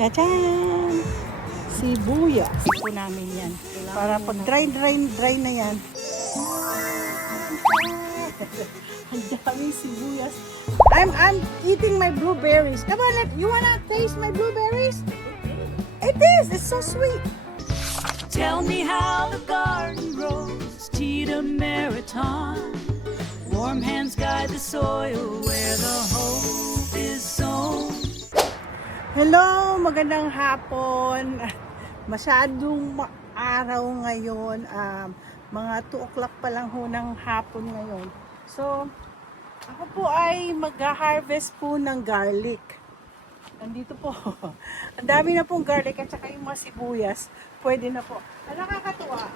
Tachan! Sibuyas po namin yan. Para pag dry na yan. Ang daming sibuyas. I'm eating my blueberries. Come on, you wanna taste my blueberries? It is. It's so sweet. Tell me how the garden grows, Tita Meriton. Warm hands guide the soil where the hope is sown. Hello, magandang hapon. Masyadong araw ngayon. Mga 2 o'clock pa lang ho ng hapon ngayon. So, ako po ay mag-harvest po ng garlic. Nandito po. Ang dami na pong garlic at saka yung mga sibuyas. Pwede na po. Ang nakakatuwa.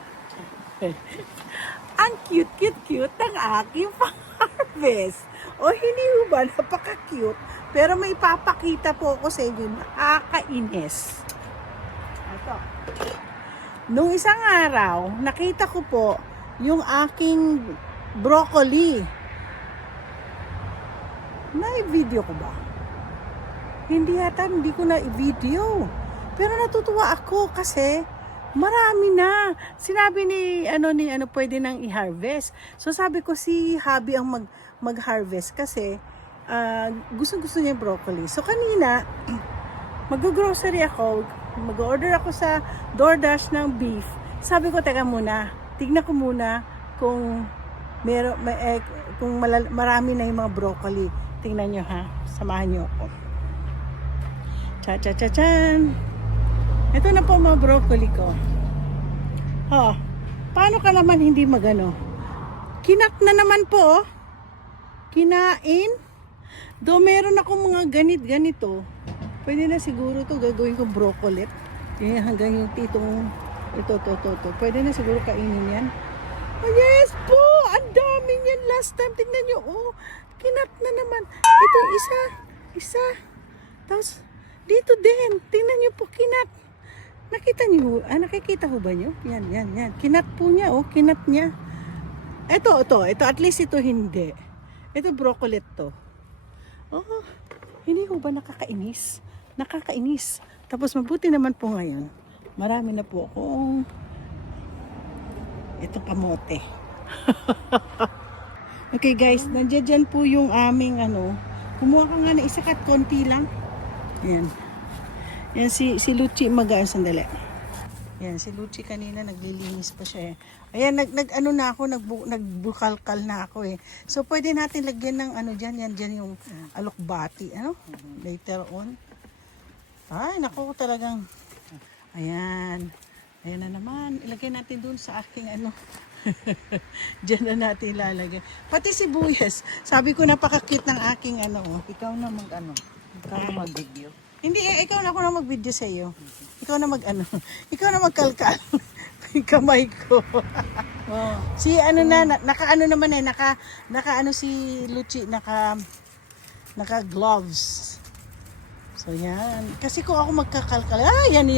Ang cute ng aking pang-harvest. O hindi ho ba? Napaka-cute. Pero may papakita po ako sa inyo. Nakakainis. Ito. Nung isang araw, nakita ko po yung aking broccoli. Na-video ko ba? Hindi yata, hindi ko na i-video. Pero natutuwa ako kasi marami na. Sinabi ni pwede nang i-harvest. So sabi ko si Habi ang mag-harvest kasi gusto niya broccoli. So kanina, mag-grocery ako, mag-order ako sa DoorDash ng beef. Sabi ko, teka muna, tignan ko muna kung marami na yung mga broccoli. Tingnan nyo ha, samahan nyo ako. Cha-cha-cha-chan! Ito na po mga broccoli ko. Paano ka naman hindi magano? Kinat na naman po, oh. Kinain. Do meron akong mga ganito. Pwede na siguro to gagawin ko broccoli. Hanggang yung titong ito. Pwede na siguro kainin yan. Oh yes po! Ang dami yan last time. Tingnan nyo, oh. Kinat na naman. Ito isa. Tapos, dito din. Tingnan nyo po, kinat. Nakikita ho ba nyo? Yan. Kinat po niya, oh. Kinat niya. Ito. At least ito hindi. Ito broccoli to. Oh, hindi ho ba nakakainis? Nakakainis. Tapos mabuti naman po ngayon. Marami na po akong ito kamote. Okay guys, nandiyan po yung aming kumuha ka nga na isa kat konti lang. Yan. Yan si Luchi sandali. Yan si Luchi kanina naglilinis pa siya eh. Ayan nagbukalkal na ako eh. So pwede natin lagyan ng diyan yung alokbati later on. Ay nako talagang ayan na naman ilagay natin doon sa aking diyan na natin ilalagay. Pati sibuyas. Sabi ko napaka-cute ng aking Ikaw na ikaw na mag-video. Hindi ikaw na ako na mag-video sa iyo. Ikaw na ikaw na magkalkal. Kamay ko. Oh. Si naman naka si Luchi naka gloves. So yan. Kasi kung ako magkakalkal, yan.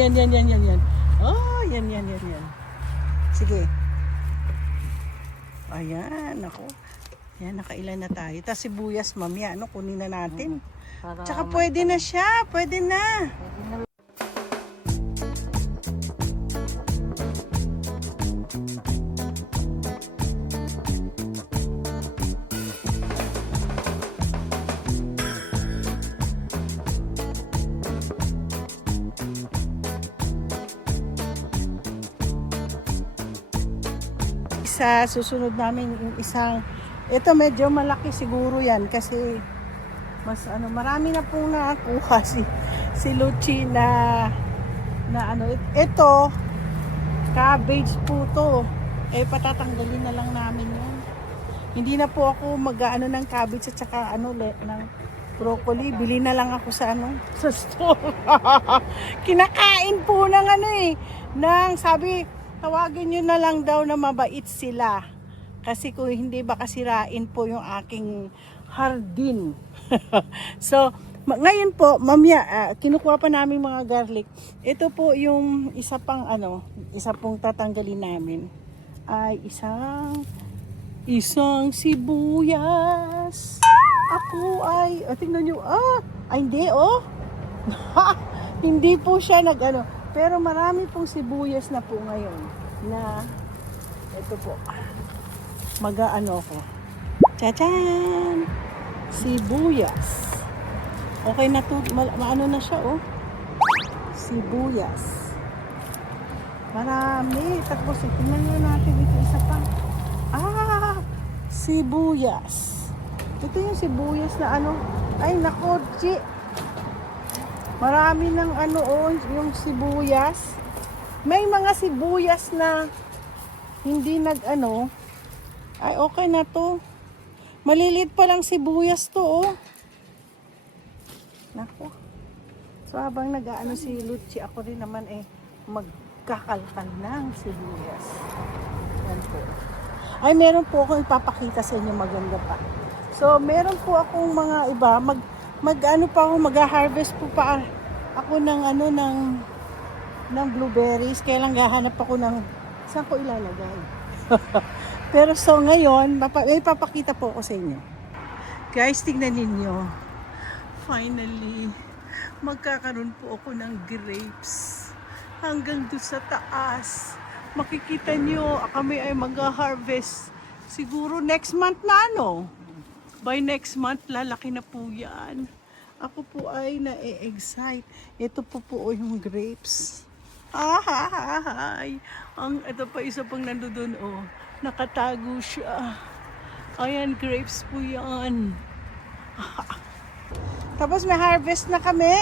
Oh, yan. Sige. Ayan, ako. Yan, nakailan na tayo. Tapos sibuyas, mamaya, kunin na natin. Tsaka pwede na siya. Pwede na. Susunod namin yung isang ito medyo malaki siguro yan kasi mas marami na pong nakakuha si Luchi na ito cabbage po to patatanggalin na lang namin yun. Hindi na po ako ng cabbage at saka ng broccoli, bili na lang ako sa store. Kinakain po ng sabi tawagin nyo na lang daw na mabait sila. Kasi kung hindi baka sirain po yung aking hardin. So, ngayon po, mamaya, kinukuha pa namin mga garlic. Ito po yung isa pong tatanggalin namin. Ay isang sibuyas. Ako ay, tingnan nyo, hindi, Hindi po siya nag-ano. Pero marami pong sibuyas na po ngayon. Na, ito po. Mag-ano ko. Tachan! Sibuyas. Okay na to. Maano na siya, oh. Sibuyas. Marami. Tapos, tingnan nyo natin ito isa pa. Ah! Sibuyas. Ito yung sibuyas na ano. Ay, nako, Chi. Marami ng ano, oh, yung sibuyas. May mga sibuyas na hindi nag-ano. Ay, okay na to. Maliliit pa lang sibuyas to, oh. Nako. So, habang nag-ano si Luchi, ako rin naman magkakalkal ng sibuyas. Yan po. Ay, meron po akong ipapakita sa inyo maganda pa. So, meron po akong mga iba, mag-harvest po pa ako ng ano, ng blueberries. Kaya lang gahanap ako ng, saan ko ilalagay? Pero so, ngayon, may papakita po ako sa inyo. Guys, tingnan ninyo. Finally, magkakaroon po ako ng grapes. Hanggang doon sa taas. Makikita nyo, kami ay mag-harvest. Siguro next month na ano. By next month, lalaki na po yan. Ako po ay na-excite. Ito po yung grapes. Ay! Ito pa isa pang nandoon, oh. Nakatago siya. Ayan, grapes po yan. Tapos may harvest na kami.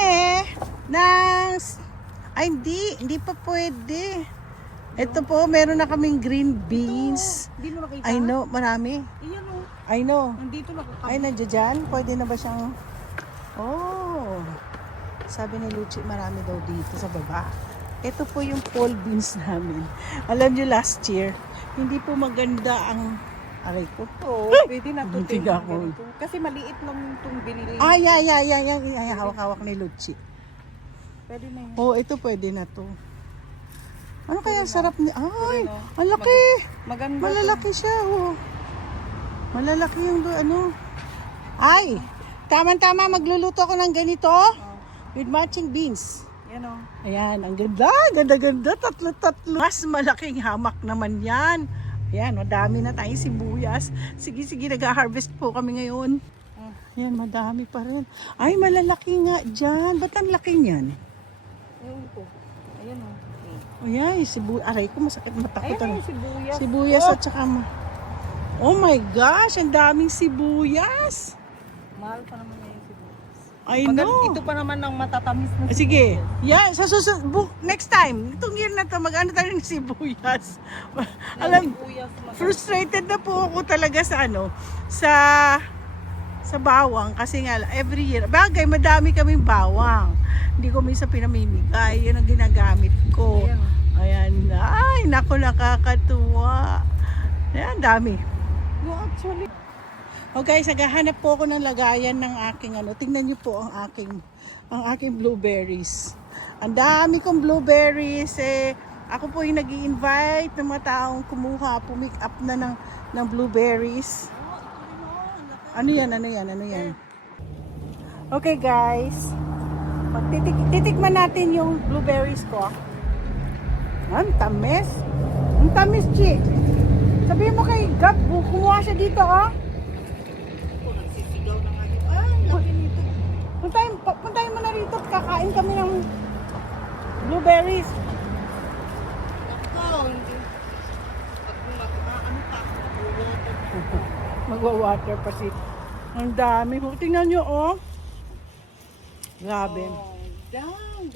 Ay, hindi pa pwede. Ito po, meron na kaming green beans. Hindi mo nakita? I know, marami. Iyan o. I know. Nandito nakakabit. Ay, nandiyan dyan? Pwede na ba siyang... Oh! Sabi ni Luchi, marami daw dito sa baba. Ito po yung pole beans namin. Alam nyo, last year, hindi po maganda ang... Aray ko. Oo, pwede na to. Muntik ako. Kasi maliit lang itong binili. Ay, hawak-hawak ni Luchi. Pwede na yun. Oh, ito pwede na to. Ano kaya ang sarap ni... Ay, no? ang laki! Maganda. Malalaki siya, oh. Malalaki yung ano. Ay, tama-tama, magluluto ako ng ganito. With matching beans. Yan o. Ayan, ang ganda, ganda-ganda, tatlo-tatlo. Mas malaking hamak naman yan. Ayan, madami na tayong sibuyas. Sige, nag-harvest po kami ngayon. Ayan, madami pa rin. Ay, malalaki nga dyan. Ba't ang laki niyan? Ayun po. Ayan o. Ayan, sibuyas. Aray ko, masakit, matakot. Ayun yung sibuyas. Sibuyas at saka... Oh my gosh, ang daming sibuyas. Mahal pa naman yung sibuyas. I know. Ito pa naman ang matatamis na sibuyas. Sige. Yeah, sa susunod, next time, itong year na to, mag-ano tayo ng sibuyas. Alam, Sibuyas. frustrated na po ako talaga sa ano, sa bawang. Kasi nga, every year, bagay, madami kaming bawang. Hindi ko minsan pinamimigay. Yun ang ginagamit ko. Ayan. Ay, naku, nakakatuwa. Ayan, dami. No, actually. Okay, naghahanap po ako ng lagayan ng aking ano. Tingnan niyo po ang aking blueberries. Ang dami kong blueberries. Ako po yung nag-i-invite ng mga taong kumuha, pumick up na ng blueberries. Ano yan? Okay guys. Titikman natin yung blueberries ko. Ang tamis. Ang tamis, Chi. Sabihin mo kay Gab, kumuha siya dito, oh. Nagsisigaw na nga yun. Ah, laki nito. Puntahin mo na rito at kakain kami ng blueberries. Ako, hindi. Ano pa? Magwa-water pa si. Ang dami. Tingnan nyo, oh. Grabe.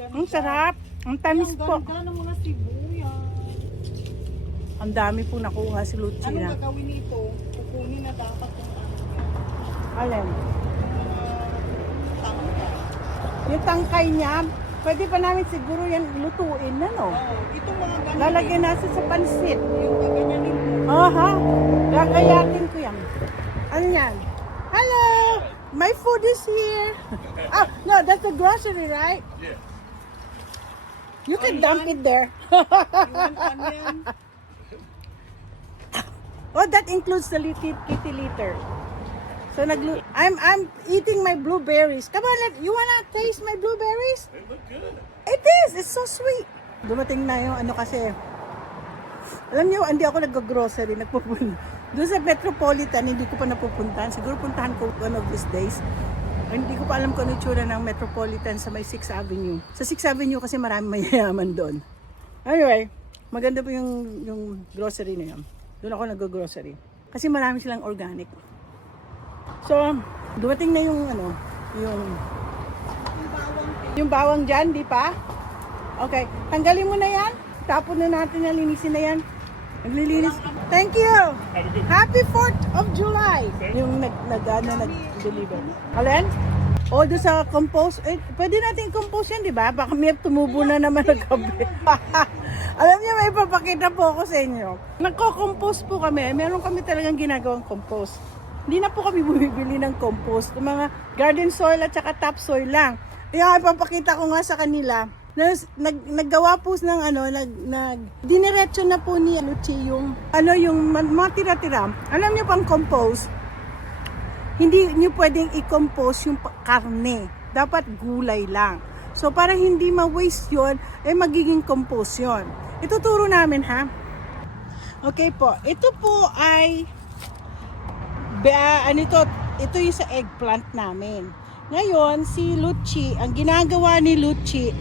Ang sarap. Ang tamis po. Ang ganda ng mga sibuyas. Ang dami po nakuha si Anong Lucina. gagawin nito? Kukunin na dapat yung Alin? tangka. Yung tangkay niya, pwede pa namin siguro yan lutuin na, no? Itong mga ganyan. Lalagyan natin sa pansit. Yung gaganyanin mo. Aha. Gagayatin ko yan. Ano yan? Hello! My food is here. No, that's the grocery, right? Yeah. You can dump it there. You want onion? Oh, that includes the kitty litter. So I'm eating my blueberries. Come on, you wanna taste my blueberries? They look good. It's so sweet. Dumating na yung ano kasi, alam niyo, hindi ako nag-grocery, nagpupunta. Doon sa Metropolitan, hindi ko pa napupuntahan. Siguro puntahan ko one of these days. Hindi ko pa alam kung ano yung tsura ng Metropolitan sa may 6th Avenue. Sa 6th Avenue kasi marami mayayaman doon. Anyway, maganda po yung grocery na yun. Doon ako nag-grocery. Kasi marami silang organic. So, dumating na yung ano, yung bawang dyan, di pa? Okay, tanggalin mo na yan. Tapon na natin yan, linisin na yan. Naglilinis. Thank you! Happy 4th of July! Yung nag-deliver. Alin? O, doon sa compost. Eh, pwede natin compost yan, di ba? Baka may tumubo na naman ng gabi. Alam niyo, may papakita po ako sa inyo. Nagko-compost po kami. Meron kami talagang ginagawang compost. Hindi na po kami bumibili ng compost. Yung mga garden soil at saka topsoil lang. Kaya ipapakita ko nga sa kanila. Naggawa po ng diniretso na po ni Luchi yung mga tira-tira. Alam niyo pang compost, hindi niyo pwedeng i-compose yung karne. Dapat gulay lang. So para hindi ma-waste yun, magiging compost yun. Ituturo namin ha. Okay po, ito po ay ito yung sa eggplant namin. Ngayon, si Luchi, ang ginagawa ni Luchi,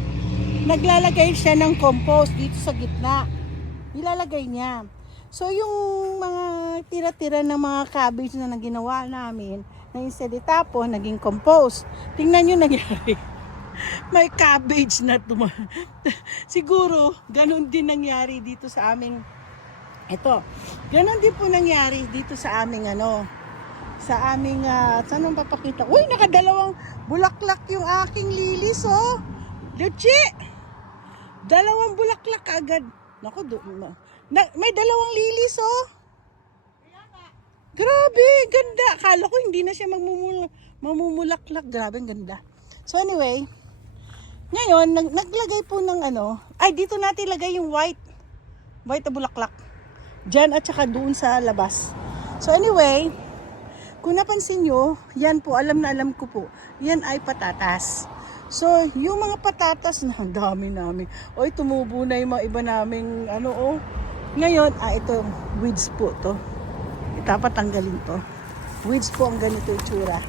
naglalagay siya ng compost dito sa gitna. Ilalagay niya. So, yung mga tira-tira ng mga cabbage na ginawa namin, na instead itapon, naging compost. Tingnan nyo nangyari. May cabbage na siguro, ganun din nangyari dito sa aming, ganun din po nangyari dito sa aming saan ang papakita? Uy, nakadalawang bulaklak yung aking lilis, oh. Luchi! Dalawang bulaklak agad. Naku, may dalawang lilis, oh. Grabe, ganda. Akala ko hindi na siya mamumulaklak. Grabe, ganda. So anyway, ngayon, naglagay po ng dito natin lagay yung white na bulaklak. Diyan at saka doon sa labas. So anyway, kung napansin nyo, yan po, alam na alam ko po, yan ay patatas. So, yung mga patatas na ang dami namin. Oy, tumubo na yung mga iba naming Ngayon, ito, weeds po to. Dapat tanggalin to. Weeds po ang ganito yung tsura.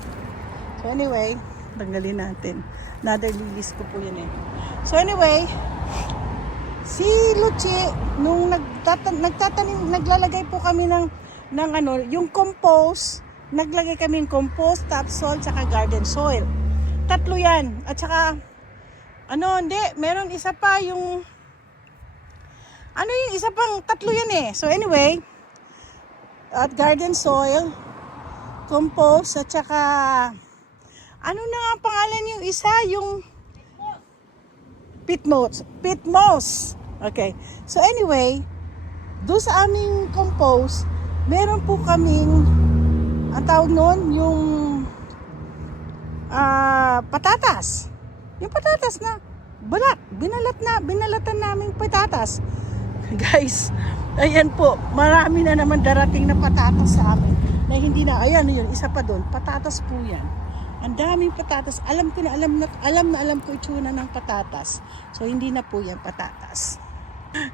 So, anyway, tanggalin natin. Another lilis ko po yan eh. So, anyway, si Luchi, nung naglalagay po kami ng yung compost, naglagay kami ng compost, topsoil, saka garden soil. Tatlo yan. At saka, meron isa pa yung, yung isa pang tatlo yan eh. So anyway, at garden soil, compost, at saka, ano na nga pangalan yung isa? Yung peat moss. Okay. So anyway, doon sa aming compost, meron po kaming, ang tawag noon, yung patatas. Yung patatas na binalatan namin patatas. Guys, ayan po, marami na naman darating na patatas sa amin. Na hindi na, ayan yun, isa pa doon, patatas po yan. Ang daming patatas. Alam ko itsura ng patatas. So hindi na po yan patatas.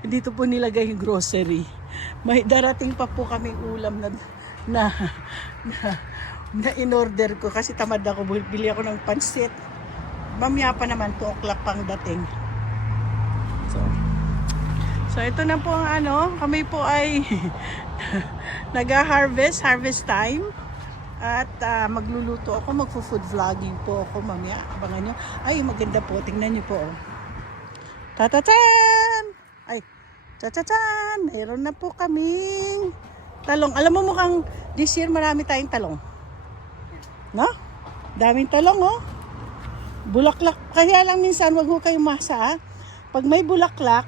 Dito po nilagay yung grocery. May darating pa po kaming ulam na in-order ko kasi tamad ako, bili ako ng pansit. Mamaya pa naman 2 o'clock pang dating. So ito na po ang kami po ay nag-harvest time at magluluto ako, magfo-food vlogging po ako mamaya. Abangan nyo. Ay, maganda po, tingnan nyo po. Tatatan! Ay, tatatan! Mayroon na po kaming talong. Alam mo mukhang this year marami tayong talong. No? Daming talong, oh. Bulaklak. Kaya lang minsan, wag ho kayong masa, pag may bulaklak,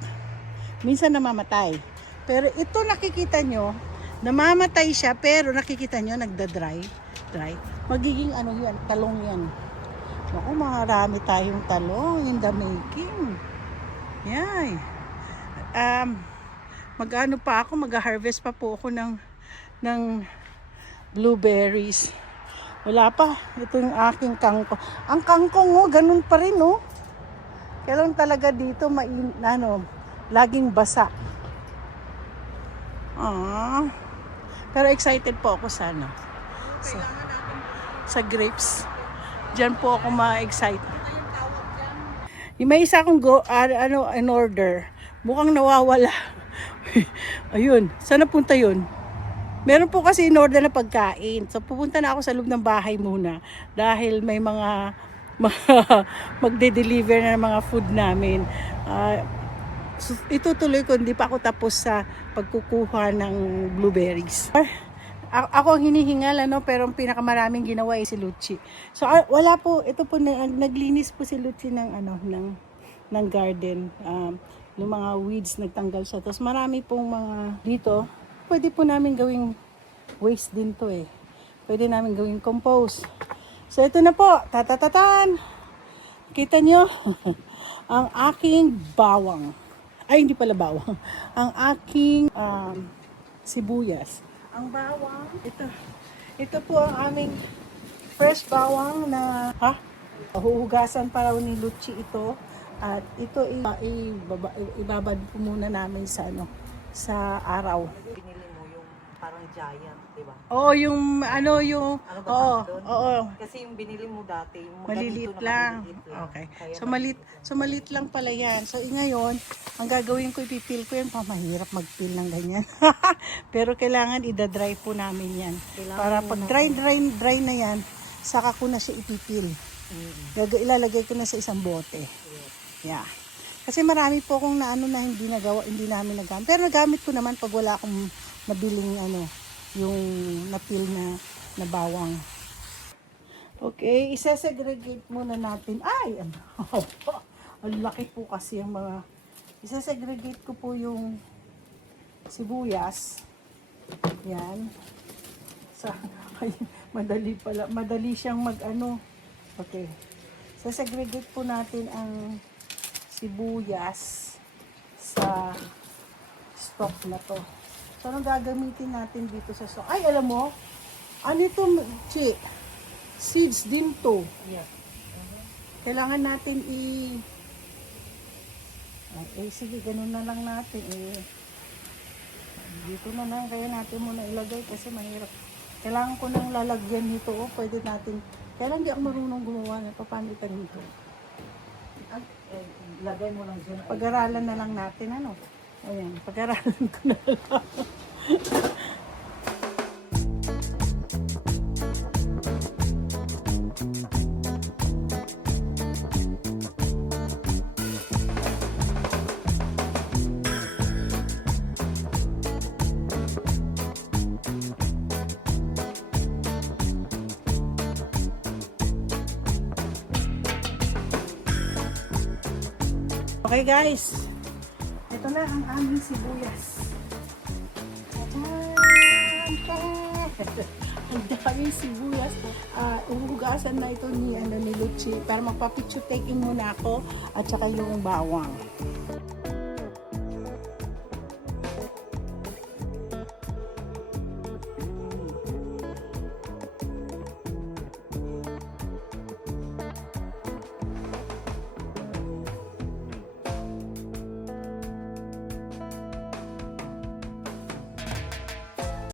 minsan namamatay. Pero ito nakikita nyo, namamatay siya, pero nakikita nyo, nagda-dry. Magiging yan, talong yan. Naku, marami tayong talong in the making. Yan. Mag-harvest pa po ako ng blueberries. Wala pa. Ito yung aking kangkong. Ang kangkong, ganun pa rin, Kaya lang talaga dito, laging basa. Pero excited po ako sa sa grapes. Diyan po ako ma-excite. May isa akong in order. Mukhang nawawala. Ayun, saan napunta yun? Meron po kasi in order na pagkain. So pupunta na ako sa loob ng bahay muna dahil may mga magde-deliver na ng mga food namin. Itutuloy ko, hindi pa ako tapos sa pagkukuha ng blueberries. Ako ang hinihingal, pero ang pinakamaraming ginawa ay si Lucci. So wala po, ito po naglinis po si Lucci ng garden. Yung mga weeds nagtanggal siya. Tapos marami pong mga dito, pwede po namin gawing waste din to eh. Pwede namin gawing compost. So ito na po, tatatatan. Kita nyo, ang aking bawang. Ay, hindi pala bawang. Ang aking sibuyas. Ang bawang, ito po ang aming fresh bawang na, huhugasan pa raw ni Lucci ito. At ito ibabad po muna namin sa araw. Binili mo yung parang giant, di ba? Oo, yung Ano ba tawag doon? oo. Kasi yung binili mo dati, yung Maliliit ganito na lang. maliliit lang. Okay. Kaya So maliit lang pala yan. So ngayon, ang gagawin ko, ipipil ko yan. Mahirap magpil ng ganyan. Pero kailangan idadry po namin yan. Para pag dry na yan, saka ko na siya ipipil. Ilalagay ko na sa isang bote. Yeah. Kasi marami po akong na hindi namin nagamit. Pero nagamit ko naman pag wala akong nabiling yung napil na bawang. Okay, isa-segregate muna natin. Ay, ang laki po kasi ang mga... Isa-segregate ko po yung sibuyas. Yan. Madali siyang Okay. Isa-segregate po natin ang sibuyas sa stock na to. So, anong gagamitin natin dito sa stock? Ay, alam mo, ano ito, Chi? Seeds din to. Yeah. Kailangan natin sige, ganun na lang natin. Dito na lang kaya natin muna ilagay kasi mahirap. Kailangan ko nang lalagyan nito. Pwede natin, kaya lang di ako marunong gumawa na paano itanim ito. Lagay mo lang dyan. Pag-aralan na lang natin, Ayan, pag-aralan ko na lang. Okay guys, ito na ang aming sibuyas. Ang daming sibuyas. Uhugasan na ito ni Lucci para magpa-picture taking muna ako at saka yung bawang.